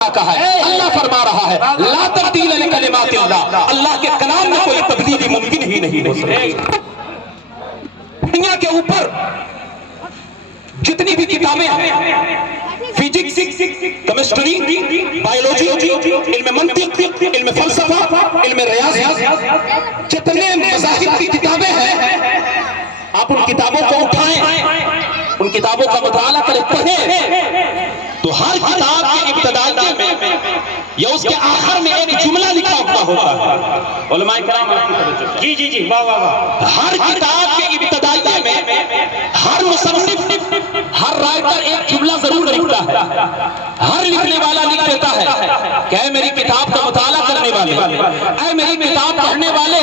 کہا ہے اللہ فرما رہا ہے لا تبدیل لکلمات اللہ، اللہ کے کلام میں کوئی تبدیلی ممکن ہی نہیں ہو سکتی۔ دنیا کے اوپر جتنی بھی کتابیں ہیں، فزکس، کیمسٹری، بائیولوجی، علم منطق، علم فلسفہ، علم ریاضی، جتنے مذاہب کی کتابیں ہیں، آپ ان کتابوں کو اٹھائیں، ان کتابوں کا مطالعہ کریں، پڑھیں، تو ہر کتاب کے ابتدائیے میں یا اس کے آخر میں ایک جملہ لکھا ہوا ہوتا ہے۔ علماء کرام جی واہ واہ واہ۔ ہر کتاب کے ابتدائیے میں ہر مصنف، ہر رائٹر ایک جملہ ضرور لکھتا ہے۔ ہر لکھنے والا لکھ دیتا ہے کہ اے میری کتاب کا مطالعہ کرنے والے، اے میری کتاب پڑھنے والے،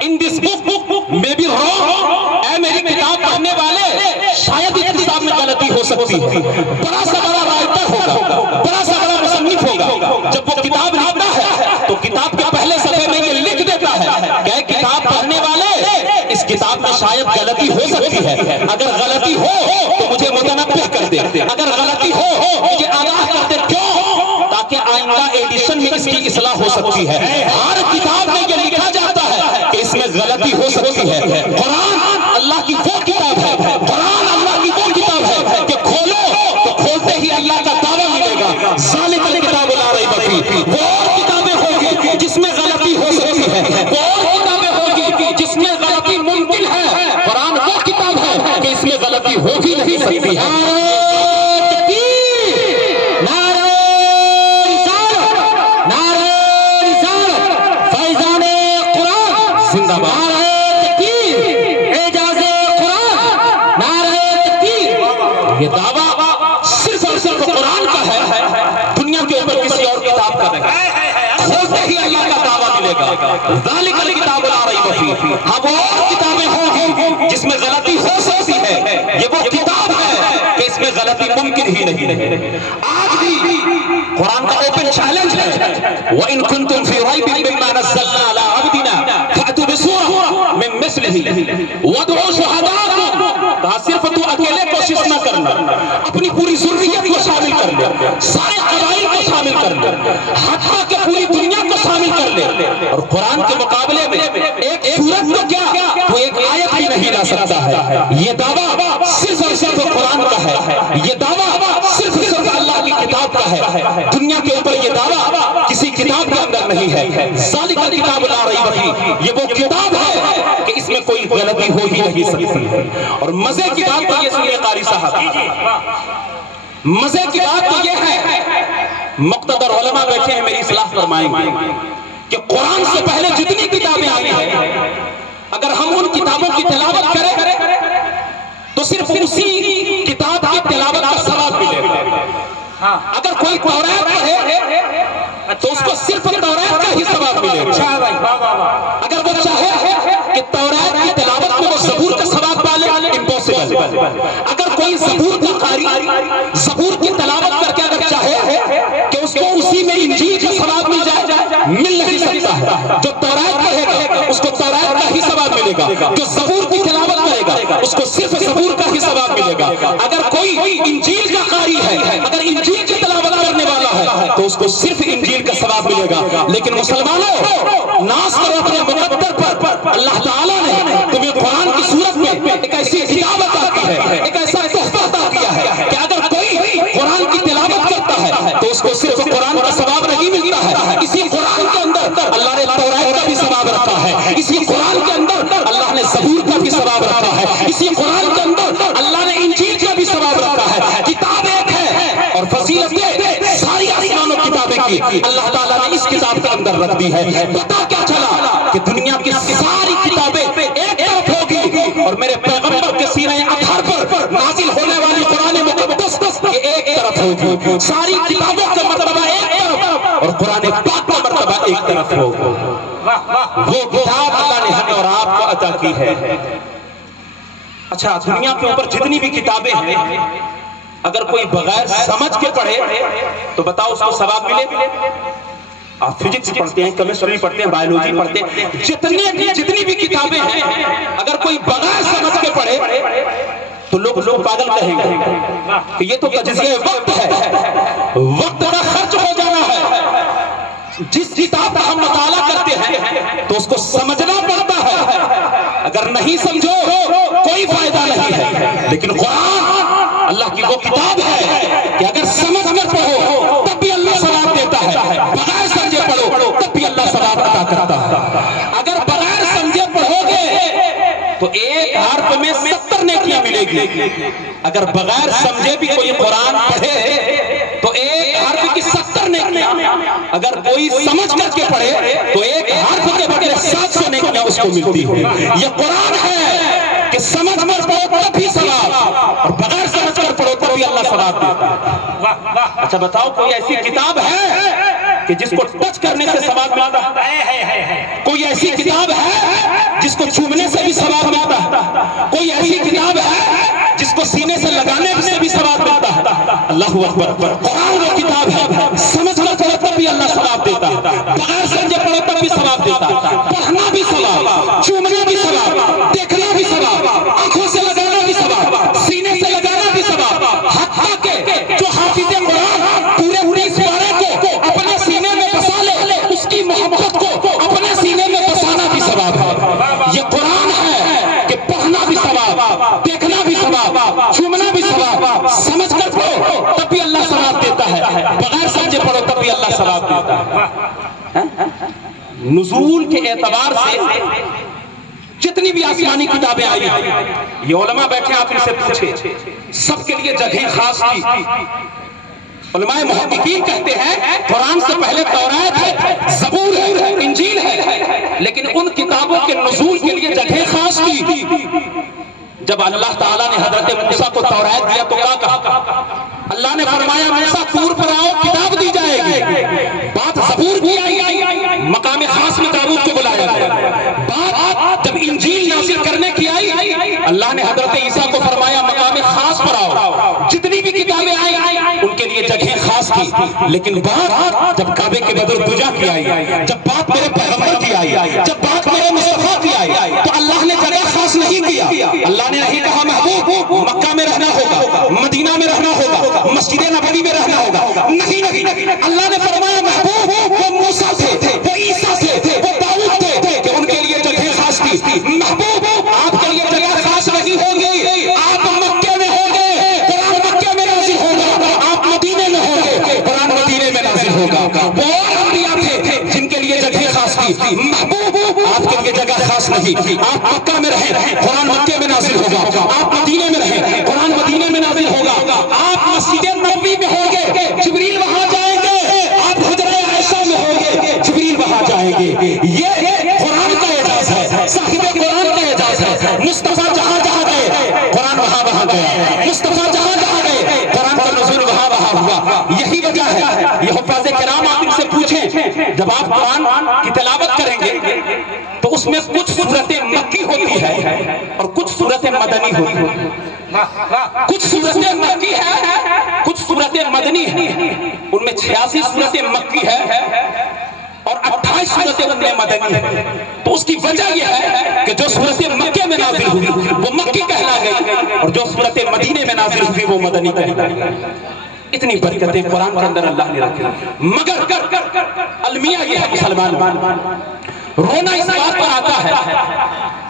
ان دس بک میں بھی رونگ، اے میری کتاب پڑھنے والے شاید اختصار میں غلطی ہو سکتی ہے۔ بڑا سا بڑا رائٹر ہوگا، بڑا سا بڑا مصنف ہوگا، جب وہ کتاب لکھتا ہے تو کتاب کے پہلے صفحے میں یہ لکھ دیتا ہے کہ اے کتاب پڑھنے والے، اس کتاب میں شاید غلطی ہو سکتی ہے، اگر غلطی ہو تو مجھے متنبہ کر دے، اگر غلطی ہو مجھے آگاہ کر دے، کیوں؟ تاکہ آئندہ ایڈیشن میں اس کی اصلاح ہو سکتی ہے۔ ہر کتاب میں یہ لکھا جاتا ہے کہ اس میں غلطی ہو سکتی ہے۔ قرآن اللہ کی وہ کتاب ہے، قرآن اللہ کی وہ کتاب ہے کہ کھولو تو کھولتے ہی اللہ کا دعویٰ ملے گا ذالک الکتاب لا ریب فیہ۔ وہ اور کتابیں ہوگی جس میں غلطی ہو سکتی ہے، وہ اور کتابیں ہوگی جس میں غلطی ممکن ہے، قرآن وہ کتاب ہے کہ اس میں غلطی ہو ہی نہیں سکتی ہے۔ یہ دعویٰ صرف اور صرف قرآن کا ہے، دنیا کے اوپر کسی اور کتاب کا نہیں۔ کھولتے ہی اللہ کا دعویٰ ملے گا ذالک الکتاب لا ریب فیہ۔ ہاں وہ اور کتابیں ہوں گی جس میں غلطی ہو سکتی ہے، یہ وہ کتاب ہے کہ اس میں غلطی ممکن ہی نہیں ہے۔ آج بھی قرآن کا اوپن چیلنج ہے وَإِن كُنتُمْ فِي رَيْبٍ مِّمَّا نَزَّلْنَا عَلَىٰ عَبْدِنَا فَأْتُوا بِسُورَةٍ مِّن مِّثْلِهِ وَادْعُوا شُهَدَاءَكُمْ۔ کہا صرف تو اکیلے کوشش نہ کرنا، اپنی پوری ذریت کو شامل کر لے، سارے قبائل کو شامل کر لے، حتیٰ کہ پوری دنیا کو شامل کر لے، اور قرآن کے مقابلے میں ایک سورت تو کیا تو ایک آیت بھی نہیں لا سکتا ہے۔ یہ دعویٰ صرف اور صرف قرآن کا ہے، یہ دعویٰ صرف اور صرف اللہ کی کتاب کا ہے۔ دنیا کے اوپر یہ دعویٰ کسی کتاب کے اندر نہیں ہے۔ ذالک الکتاب لا ریب فیہ، یہ وہ کتاب ہے کہ اس میں کوئی غلطی ہو ہی نہیں سکتی ہے۔ اور مزے کی بات تو یہ سنیے قاری صاحب، مزے کی بات تو یہ ہے، مقتدر علماء بیٹھے ہیں میری اصلاح فرمائیں گے کہ قرآن سے پہلے جتنی کتابیں آئی ہیں اگر ہم ان کتابوں کی تلاوت کریں تو صرف اسی کتاب کی تلاوت کا ثواب ملے گا۔ اگر کوئی تورات پڑھے تو اس کو صرف تورات کا ہی ثواب ملے گا۔ اگر وہ چاہے کہ تورات کی تلاوت میں وہ زبور کا ثواب پالے، امپوسیبل۔ اگر کوئی زبور کا قاری زبور کی تلاوت کر کے اگر چاہے کہ اس کو اسی میں انجیل کا ثواب مل جائے، مل نہیں سکتا ہے۔ جو تورات پڑھے گا اس کو تورات کا ہی ثواب ملے گا، جو زبور کی تلاوت کرے گا اس کو صرف زبور کا ہی ثواب ملے گا۔ اگر کوئی انجیل کا قاری ہے، اگر انجیل کی تلاوت کرنے والا ہے تو اس کو صرف انجیل کا ثواب ملے گا۔ لیکن مسلمانوں ناز کرو اپنے مقدر پر، اللہ تعالیٰ نے تمہیں قرآن کی صورت میں ایک ایسی کتاب عطا کی ہے، ایک ایسا تحفہ عطا کیا ہے کہ اگر کوئی قرآن کی تلاوت کرتا ہے تو اس کو صرف قرآن کا ثواب نہیں ملتا ہے، اسی قرآن کے اندر اللہ نے تورات کا بھی ثواب رکھا ہے، اسی قرآن کے اندر اللہ نے زبور کا بھی ثواب رکھا ہے، اسی قرآن کے اندر اللہ نے انجیل کا بھی ثواب رکھا ہے۔ کتاب ایک ہے اور فضیلتیں ساری آسمان و کتابیں کی اللہ تعالیٰ نے اس کتاب کے اندر رکھ دی ہے۔ پتہ کیا چلا کہ دنیا کی ساری کتابیں ایک طرف ہوگی اور میرے پیغمبر کے سینہ اطہر پر نازل ہونے والی قرآن مقدس یہ ایک طرف ہوگی، ساری کتابوں کا مرتبہ ایک طرف اور قرآن پاک کا مرتبہ ایک طرف ہوگا۔ وہ کتاب اللہ نے ہمیں اور آپ کو عطا کی ہے۔ اچھا، دنیا کے اوپر جتنی بھی کتابیں ہیں اگر کوئی بغیر سمجھ کے پڑھے تو بتاؤ اس کو ثواب ملے؟ آپ فزکس پڑھتے ہیں، کیمسٹری پڑھتے ہیں، بائیولوجی پڑھتے ہیں، جتنی بھی کتابیں ہیں اگر کوئی بغیر سمجھ کے پڑھے تو لوگ اس کو پاگل کہیں گے کہ یہ تو تجزیہ وقت ہے، وقت کا خرچ ہو جانا ہے۔ جس کتاب کا ہم مطالعہ کرتے ہیں تو اس کو سمجھنا پڑتا ہے، اگر نہیں سمجھو کوئی فائدہ نہیں ہے۔ لیکن قرآن اللہ کی وہ کتاب ہے کہ اگر سمجھ کر پڑھو تب بھی اللہ ثواب دیتا ہے، بغیر سمجھے پڑھو تب بھی اللہ ثواب عطا کرتا ہے۔ اگر بغیر سمجھے پڑھو گے تو ایک حرف میں 70 نیکیاں ملے گی، اگر بغیر سمجھے بھی کوئی قرآن پڑھے تو ایک حرف کی 70 نیکیاں، اگر کوئی سمجھ کر کے پڑھے تو ایک حرف کے بدلے 700 نیکیاں اس کو ملتی ہے۔ یہ قرآن ہے کہ سمجھ کر پڑھو تب بھی ثواب، اور بغیر سمجھ کر پڑھو تب بھی اللہ ثواب دیتا ہے۔ اچھا بتاؤ کوئی ایسی کتاب ہے کہ جس کو ٹچ کرنے سے ثواب ملتا ہے؟ کوئی ایسی کتاب ہے جس کو چھونے سے بھی ثواب ملتا ہے؟ کوئی ایسی کتاب ہے جس کو سینے سے لگانے سے بھی ثواب ملتا ہے؟ اللہ اکبر، قرآن وہ کتاب ہے سمجھ کر پڑھو تب بھی اللہ ثواب دیتا ہے، بغیر سمجھے پڑھو تب بھی ثواب دیتا ہے۔ پڑھنا بھی ثواب، چومنا بھی ثواب، دیکھنا بھی ثواب، آنکھوں سے لگانا بھی ثواب، سینے سے لگانا بھی ثواب، حتیٰ کہ جو حافظ قرآن پورے 19 پارے کو اپنے سینے میں بسا لے، اس کی محبت کو اپنے سینے میں بسانا بھی ثواب ہے۔ یہ قرآن ہے کہ پڑھنا بھی ثواب، دیکھنا بھی ثواب، چومنا بھی ثواب، سمجھ کر پڑھو تب بھی اللہ ثواب دیتا ہے، بغیر سمجھے پڑھو تب بھی اللہ ثواب دیتا ہے۔ نزول کے اعتبار سے جتنی بھی آسمانی کتابیں آئی ہیں، یہ علماء بیٹھے آپ ان سے پوچھے، سب کے لیے جگہ خاص تھی۔ علماء محققین کہتے ہیں قرآن سے پہلے تورات ہے، زبور ہے، انجیل ہے، لیکن ان کتابوں کے نزول کے لیے جگہ خاص تھی۔ جب اللہ تعالیٰ نے حضرت موسیٰ کو تورات دیا تو کیا کہا؟ اللہ نے فرمایا موسیٰ طور پر آؤ کتاب دی جائے گی۔ بات زبور کی آئی، مقام خاص میں داؤد کو بلایا گیا۔ بات جب انجیل نازل کرنے کی آئی، اللہ نے حضرت عیسیٰ کو فرمایا مقام خاص پر آؤ۔ جتنی بھی کتابیں آئی ان کے لیے جگہ خاص تھی، لیکن بات جب کعبے کے بدر دجا کی آئی، جب بات میرے پیغمبر کی آئی، جب بات میرے مصطفیٰ کی آئی تو اللہ نے جگہ خاص نہیں کیا۔ اللہ نے نہیں کہا محبوب مکہ میں رہنا ہوگا، مدینہ میں رہنا ہوگا، مسجد نبوی میں رہنا ہوگا، نہیں، اللہ نے فرمایا محبوب وہ موسیٰ تھے، وہ عیسیٰ تھے، وہ داؤد تھے کہ ان کے لیے جگہ خاص تھی۔ محبوب آپ کے لیے جگہ خاص نہیں ہوگی، آپ مکے میں ہوں گے قرآن مکے میں نازل ہوگا، آپ مدینے میں ہوں گے قرآن مدینے میں نازل ہوگا۔ وہ انبیاء تھے جن کے لیے جگہ خاص تھی، محبوب آپ کے لیے جگہ خاص نہیں، آپ مکہ میں رہیں قرآن مکے میں نازل ہوگا، آپ مدینے میں رہیں قرآن مدینے میں نازل ہوگا، آپ مسجد نبوی میں ہوں گے جبریل وہاں جائیں گے، آپ حجرہ عائشہ میں ہوں گے جبریل وہاں جائیں گے۔ یہ قرآن کا اعجاز ہے، صاحب قرآن کا اعجاز ہے۔ مصطفیٰ جہاں جہاں گئے قرآن وہاں گیا، مصطفیٰ جہاں جہاں گئے قرآن کا نزول وہاں ہوا۔ یہی وجہ ہے یہ حفاظ کرام آپ ان سے پوچھیں، جب آپ قرآن کی تلاوت کریں گے تو اس میں کچھ صورتیں مکی ہوتی ہے اور کچھ صورتیں مدنی ہوتی ہیں، کچھ صورتیں مکی ہے کچھ صورتیں مدنی ہیں، ان میں 86 صورتیں مکی ہے اور 28 صورتیں ان میں مدنی ہیں۔ تو اس کی وجہ یہ ہے کہ جو صورتیں مکے میں نازل ہوئی وہ مکی کہلا گئی اور جو صورتیں مدینے میں نازل ہوئی وہ مدنی کہلا گئی۔ اتنی برکتیں قرآن کے اندر اللہ نے رکھی، مگر المیہ یہ ہے مسلمان رونا اس بات پر آتا ہے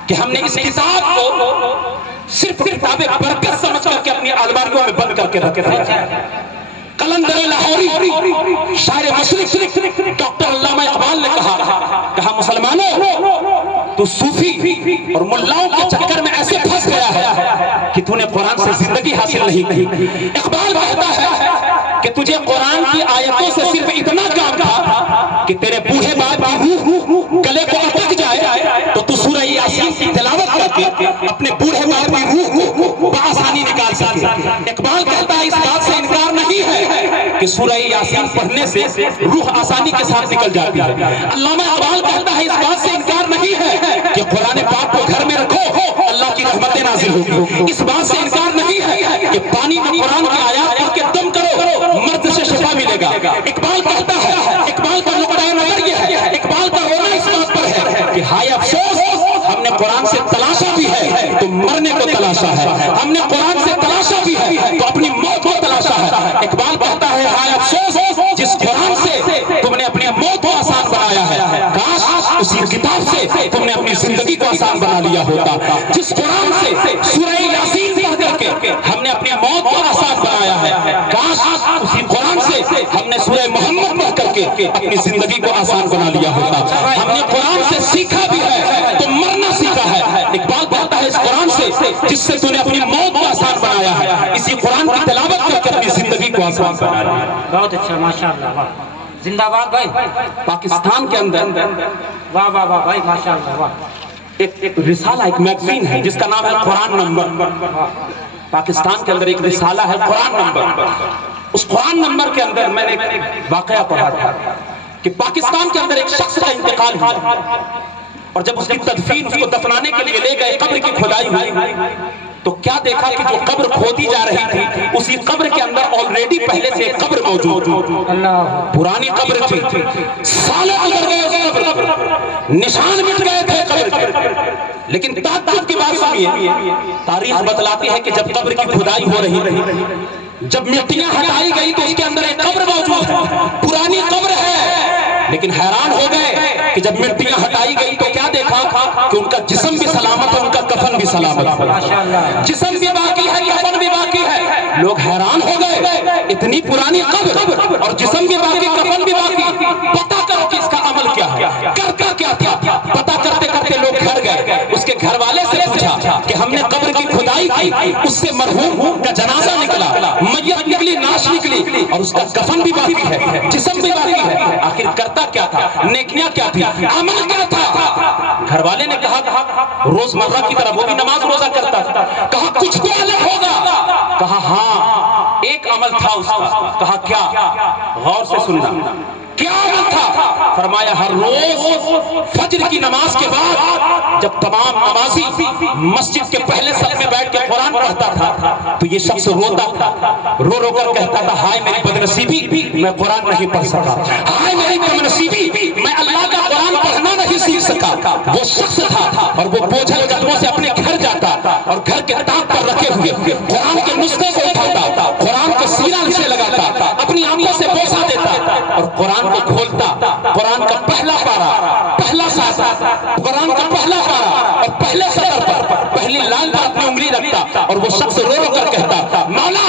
کہ ہم نے اس کتاب کو صرف کتاب برکت سمجھ کر کے اپنی الماریوں میں بند کر کے رکھا ہے۔ قلندر لاہوری شاعر مشرق ڈاکٹر علامہ اقبال نے کہا مسلمانوں تو صوفی اور ملاؤں کے چکر میں ایسے پھنس گیا ہے کہ تو نے قرآن سے زندگی حاصل نہیں کی۔ اقبال کہتا ہے کہ تجھے قرآن کی آیتوں سے صرف اتنا کام تھا کہ تیرے بوڑھے باپ کی روح گلے کو اٹک جائے تو تو سورہ یاسین کی تلاوت کر کے اپنے بوڑھے باپ کی روح کو بآسانی نکال سکے۔ اقبال کہتا ہے اس بات سے انکار نہیں ہے کہ سورہ یاسین پڑھنے سے روح آسانی کے ساتھ نکل جاتی ہے۔ علامہ اقبال کہتا ہے اس بات سے انکار نہیں ہے کہ قرآن پاک کو گھر میں رکھو اللہ کی رحمتیں نازل ہوگی۔ اس بات سے انکار نہیں ہے کہ پانی میں قرآن کی آیات پڑھ کے دم کرو مرد سے شفا ملے گا۔ اقبال کہتا ہے، اقبال کا نقطۂ نظر یہ ہے، اقبال کا رونا اس بات پر ہے کہ ہائے افسوس ہم نے قرآن سے تلاشا بھی ہے تو مرنے کو تلاشا ہے، ہم نے قرآن لیا ہوتا، جس قرآن سے سورہ یاسین پڑھ کر کے ہم نے اپنی موت کو آسان بنایا ہے، کاش اسی قرآن سے ہم نے سورہ محمد پڑھ کر کے اپنی زندگی کو آسان بنا لیا ہوتا۔ ہم نے قرآن سے سیکھا بھی ہے تو مرنا سیکھا ہے۔ اقبال کہتا ہے اس قرآن سے جس سے تو نے اپنی موت کو آسان بنایا ہے، اسی قرآن کی تلاوت کر کے اپنی زندگی کو آسان بنا لیا۔ بہت اچھا، ماشاءاللہ، واہ، زندہ باد بھائی۔ پاکستان کے اندر واہ واہ واہ بھائی، ماشاءاللہ، واہ۔ ایک رسالہ، ایک میگزین ہے جس کا نام ہے قرآن نمبر۔ پاکستان کے اندر ایک رسالہ ہے قرآن نمبر۔ اس قرآن نمبر کے اندر میں نے ایک واقعہ پڑھا تھا کہ پاکستان کے اندر ایک شخص کا انتقال ہوا، اور جب اس کی تدفین، اس کو دفنانے کے لیے لے گئے، قبر کی کھدائی ہوئی تو کیا دیکھا کہ جو قبر کھودی جا رہی تھی اسی قبر کے اندر آلریڈی پہلے سے ایک قبر موجود تھی، پرانی قبر تھی، سالوں گزر گئے اس قبر، نشان مٹ گئے تھے قبر کے، لیکن تعجب کی بات سنیے، تاریخ بتلاتی ہے کہ جب قبر کی کھدائی ہو رہی تھی، جب مٹیاں ہٹائی گئی تو اس کے اندر ایک قبر موجود ہے، پرانی قبر ہے، لیکن حیران ہو گئے کہ جب مٹیاں ہٹائی گئی تو کیا دیکھا کہ ان کا جسم بھی سلامت ہے، ان کا کفن بھی سلامت ہے، جسم بھی باقی ہے، کفن بھی باقی ہے۔ لوگ حیران ہو گئے، اتنی پرانی قبر اور جسم بھی باقی، کفن بھی باقی، پتہ کرو کہ اس کا عمل کیا ہے، کرتا کیا تھا۔ پتہ کرتے کرتے لوگ گھر گئے، اس کے گھر والے سے پوچھا کہ ہم نے قبر کی کھدائی کی، اس سے مرحوم کا جنازہ نکلا، میت نکلی، ناش نکلی، اور اس کا کفن بھی باقی ہے، جسم بھی باقی ہے، آخر کرتا کیا تھا، نیکیاں کیا تھی، عمل کیا تھا؟ گھر والے نے کہا روزمرہ کی طرح، وہ بھی نماز روزہ کرتا تھا، کہا کچھ تو الگ ہوگا، کہا ہاں ایک عمل تھا اس کا، کہا کیا؟ غور سے سننا، کیا عمل تھا؟ فرمایا ہر روز فجر کی نماز کے بعد جب تمام نمازی مسجد کے پہلے صف میں بیٹھ کے قرآن پڑھتا تھا تو یہ شخص روتا تھا، رو رو کر کہتا تھا ہائے میری بدنصیبی، میں قرآن نہیں پڑھ سکا، ہائے میری بدنصیبی، میں اللہ کا قرآن پڑھنا نہیں سیکھ سکا۔ وہ شخص تھا اور وہ بوجھل قدموں سے اپنے گھر جاتا اور گھر کے طاق پر رکھے ہوئے قرآن کے نسخے کو اٹھاتا، قرآن کو سینہ سے لگاتا، اپنی آنکھوں سے بوسہ دیتا اور قرآن کو کھولتا، قرآن کا پہلا پارہ، پہلا سطر، قرآن کا پہلا پارہ اور پہلے سطر پر پہلی لال پر اپنی انگلی رکھتا اور وہ شخص رو رو کر کہتا مولا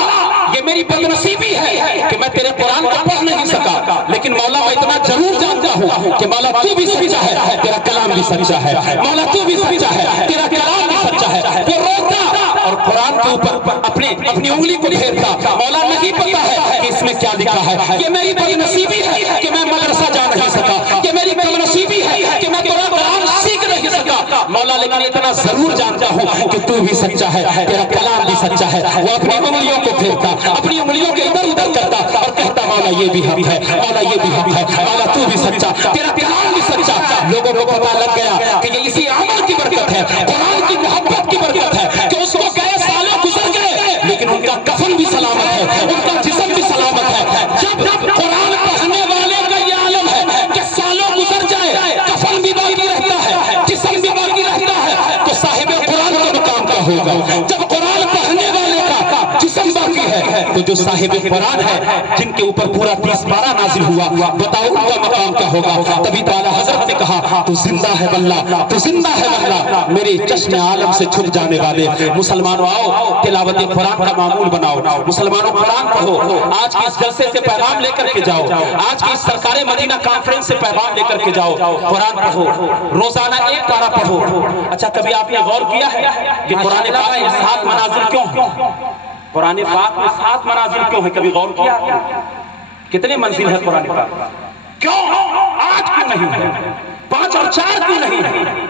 یہ میری بدنصیبی ہے کہ میں تیرے قرآن کو پڑھ نہیں سکا، لیکن مولا میں اتنا ضرور جانتا ہوں کہ مولا تو بھی سچا ہے، تیرا کلام بھی سچا ہے، مولا تو بھی سچا ہے، تیرا کلام بھی سچا ہے۔ وہ روتا اور قرآن کے اوپر اپنی انگلی کو پھیرتا، مولا نہیں پتا ہے کہ اس میں کیا لکھا ہے، یہ میری بدنصیبی ہے کہ میں مدرسہ جا نہیں سکا، یہ میری بدنصیبی ہے کہ میں تیرا قرآن سیکھ نہیں سکا، مولا لیکن اتنا ضرور جانتا ہوں کہ تو بھی سچا ہے، تیرا کلام بھی سچا ہے۔ وہ اپنی انگلیوں کو پھیرتا، اپنی انگلیوں کے ادھر ادھر کرتا اور کہتا مولا یہ بھی حق ہے، مولا یہ بھی حق ہے، مولا تو بھی سچا، تیرا کلام بھی سچا۔ لوگوں کو پتہ لگ گیا کہ یہ اسی عمل کی برکت ہے، قرآن کی محبت کی برکت ہے کہ اس کو کئی سالوں گزر گئے لیکن ان کا کفن بھی سلامت ہے، ان کا جسم بھی سلامت ہے۔ جب قرآن پڑھنے والے کا یہ عالم ہے کہ سالوں گزر جائے کفن بھی باقی رہتا ہے، جسم بھی باقی رہتا ہے، تو صاحب قرآن کا مقام کیا ہوگا؟ جب قرآن پڑھنے والے کا جسم باقی ہے تو جو صاحب قرآن ہے جن کے اوپر پورا 30 پارہ نازل ہوا، بتاؤ ان کا مقام کیا ہوگا؟ تبھی تو اعلیٰ حضرت نے کہا تو زندہ ہے واللہ، تو زندہ ہے واللہ، میرے چشم عالم سے چھپ جانے والے مسلمانوں آؤ تلاوت قرآن کا معمول بناؤ، مسلمانوں قرآن پڑھو، آج کی اس جلسے سے پیغام لے کر کے جاؤ، آج کی اس سرکار مدینہ کانفرنس سے پیغام لے کر کے جاؤ، قرآن پڑھو، روزانہ ایک پارہ پڑھو۔ اچھا کبھی آپ نے غور کیا ہے کہ قرآن پاک میں 7 منازل کیوں ہیں؟ قرآن پاک میں 7 منازل کیوں ہیں؟ کبھی غور کیا؟ کتنے منزل ہے قرآن پاک؟ کیوں 8 کیوں نہیں ہے؟ 5 اور 4 کیوں نہیں ہے؟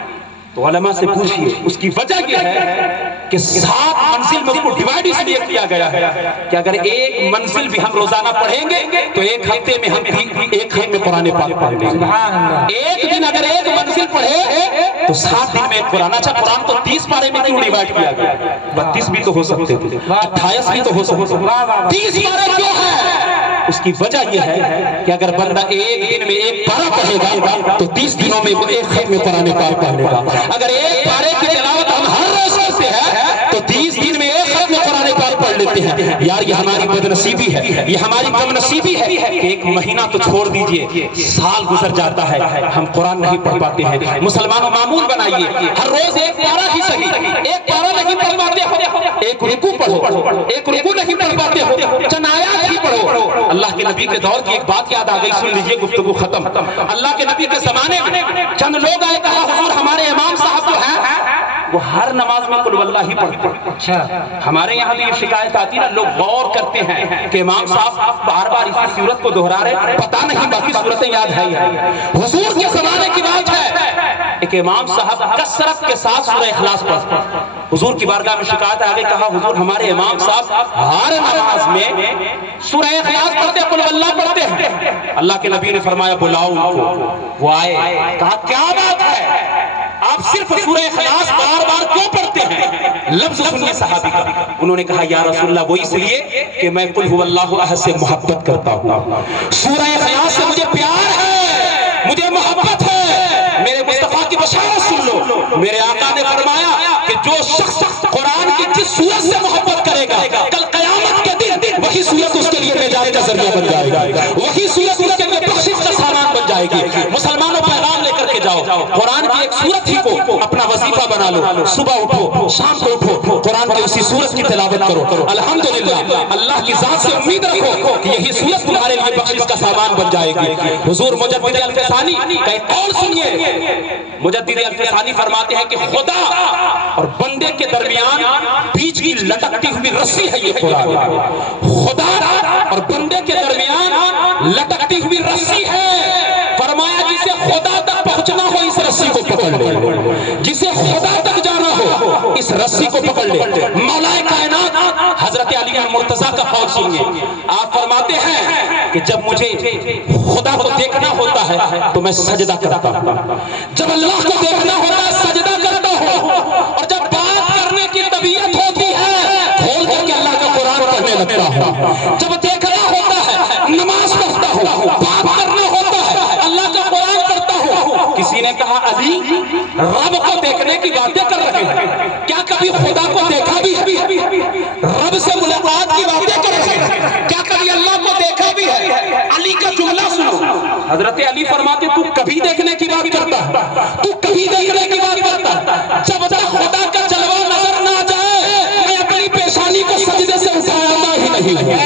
تو علماء سے پوچھئے، اس کی وجہ یہ ہے کہ 7 منزل میں اس کو ڈیوائیڈ اس لیے کیا گیا ہے کہ اگر ایک منزل بھی ہم روزانہ پڑھیں گے تو ایک ہفتے میں ہم ایک ہفتے میں قرآن پاک پڑھ لیں گے۔ ایک دن اگر ایک منزل پڑھے تو 7 دن میں ایک قرآن۔ اچھا قرآن تو 30 پارے میں کیوں ڈیوائیڈ کیا گیا؟ 32 بھی تو ہو سکتے تھے، 28 بھی تو ہو سکتے تھے، 30 پارے کیوں ہے؟ اس کی وجہ یہ ہے کہ اگر بندہ ایک دن میں ایک پارہ پڑھے گا تو 30 دنوں میں وہ ایک ختم قرآن پاک پڑھ لے گا۔ اگر ایک پارے کی تلاوت ہم ہر روز کرتے ہیں تو 30 دن میں ایک ختم قرآن پاک پڑھ لیتے ہیں یار یہ ہماری بدنصیبی ہے, یہ ہماری کم نصیبی ہے کہ ایک مہینہ تو چھوڑ دیجئے, سال گزر جاتا ہے ہم قرآن نہیں پڑھ پاتے ہیں. مسلمانوں معمول بنائیے, ہر روز ایک پارہ ہی صحیح, ایک پارہ نہیں پڑھ پاتے ہو, ایک رکوع پڑھو, ایک رکوع نہیں پڑھ پاتے ہو, چند آیات ہی پڑھو. اللہ کے نبی کے دور کی ایک بات یاد آ گئی, سن لیجئے گفتگو ختم. اللہ کے نبی کے زمانے میں چند لوگ آئے, کہا حضور ہمارے امام صاحب جو ہے وہ ہر نماز میں قل واللہ ہی پڑھتے ہیں. اچھا ہمارے یہاں بھی یہ شکایت آتی نا, لوگ غور کرتے ہیں کہ امام صاحب بار بار اسی صورت کو دہرا رہے, پتہ نہیں باقی صورتیں یاد ہے. حضور کے زمانے کی بات ہے, ایک امام صاحب کثرت کے ساتھ سورہ اخلاص پڑھتے ہیں. حضور کی بارگاہ میں شکایت آ گئی, کہا حضور ہمارے امام صاحب ہر نماز میں سورہ اخلاص پڑھتے ہیں, قل واللہ پڑھتے ہیں. اللہ کے نبی نے فرمایا بلاؤ ان کو. وہ آئے, کہا کیا بات ہے, آپ صرف سورہ اخلاص بار بار کیوں پڑھتے ہیں؟ لفظ سنیے صحابی کا. انہوں نے کہا یا رسول اللہ, وہ اس لیے کہ میں قل هو اللہ احد سے محبت کرتا ہوں, سورہ اخلاص سے مجھے پیار ہے, مجھے محبت ہے. میرے مصطفیٰ کی بشارت سن لو, میرے آقا نے فرمایا کہ جو شخص قرآن کی جس سورت سے محبت کرے گا, کل قیامت کے دن وہی سورت اس کے لیے نجات کا ذریعہ بن جائے گا, وہی سورت اس کے لیے بخشش کا سامان بن جائے گی. مسلمانوں پیغام لے کر کے جاؤ, قرآن کی ایک سورت ہی کو اپنا وظیفہ بنا لو, صبح اٹھو شام کو اٹھو قرآن کی اسی سورت کی تلاوت کرو. الحمدللہ اللہ کی ذات سے امید رکھو کہ یہی سورت تمہارے لیے بخشش کا سامان بن جائے گی. حضور مجدد الفسانی کا ایک قول سنیے, مجدد الفسانی فرماتے ہیں کہ خدا اور بندے کے درمیان بیچ کی لٹکتی ہوئی رسی ہے یہ قرآن. خدا اور بندے کے درمیان لٹکتی ہوئی رسی ہے. فرمایا جسے خدا تک پہنچنا ہو اس رسی کو پکڑ لے, جسے خدا تک جانا ہو اس رسی کو پکڑ لے. مولا کائنات حضرت علی مرتضیٰ کا قول سنیے, آپ فرماتے ہیں کہ جب مجھے خدا کو دیکھنا ہوتا ہے تو میں سجدہ کرتا ہوں, جب اللہ کو دیکھنا ہوتا ہے سجدہ کرتا ہوں, اور جب بات کرنے کی طبیعت ہوتی ہے کھول کر کے اللہ کا قرآن پڑھنے لگتا ہوں, جب دیکھنا ہوتا ہے نماز پڑھتا ہوں, بات کرنا ہوتا ہے اللہ کا قرآن پڑھتا ہوں. کسی نے کہا علی رب کو دیکھنے کی باتیں کر رہے ہیں, کیا کبھی خدا کو دیکھا بھی ہے؟ رب سے ملاقات کی باتیں کر رہے ہیں, کیا کبھی اللہ کو دیکھا بھی ہے؟ علی کا جملہ سنو, حضرت علی فرماتے تو کبھی دیکھنے کی بات کرتا ہے, تو کبھی دیکھنے کی بات کرتا ہے, جب تک خدا کا جلوہ نظر نہ جائے میں اپنی پیشانی کو سجدے سے اٹھاتا ہی نہیں ہوں.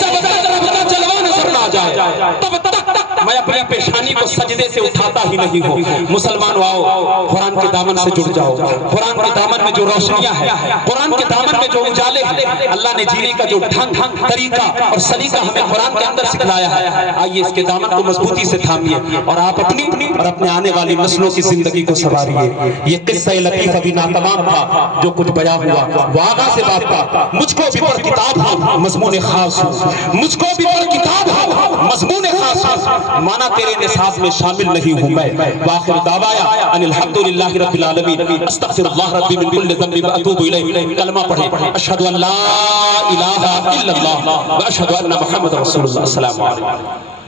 جب تک رب کا جلوہ نظر نہ جائے تب تک میں اپنی پیشانی کو سجدے سے اٹھاتا ہی نہیں ہوں. مسلمانوں آؤ قرآن کے دامن سے جڑ جاؤ, قرآن کے دامن میں جو روشنیاں ہیں, قرآن کے دامن میں جو اجالے ہیں, اللہ نے جینے کا جو ڈھنگ طریقہ اور سلیقہ ہمیں قرآن کے اندر سکھلایا ہے, آئیے اس کے دامن کو مضبوطی سے تھامیے اور آپ اپنی اور اپنے آنے والی نسلوں کی زندگی کو سنواریے. یہ قصہ لطیف ابھی ناتمام تھا جو کچھ بیان ہوا, وہ آغا سے بات تھا مجھ کو بھی پر کتاب ہو مضمون خاص ہو, مجھ کو بھی پر کتاب ہو مضمون خاص ہو, مانا تیرے نصاب میں شامل نہیں ہوں میں. وآخر دعوایا ان الحمدللہ رب العالمین, استغفر اللہ ربی من کل ذنب واتوب الیہ. کلمہ پڑھیں اشہد ان لا الہ الا اللہ و اشہد ان محمد رسول اللہ. السلام علیکم.